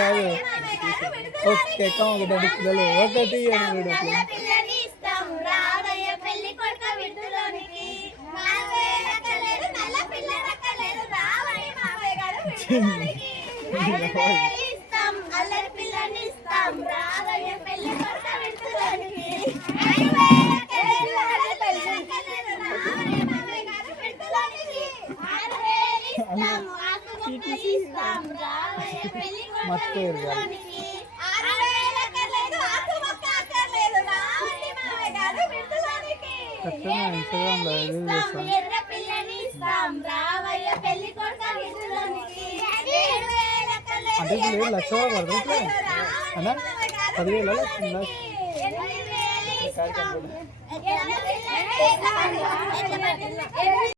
కాదు ఓకే పిల్లలు ఒకటి మర్చిపోయారు ఇన్స్టాగ్రామ్లో అంటే 1,00,000 పడుతుంది అన్నా 10,000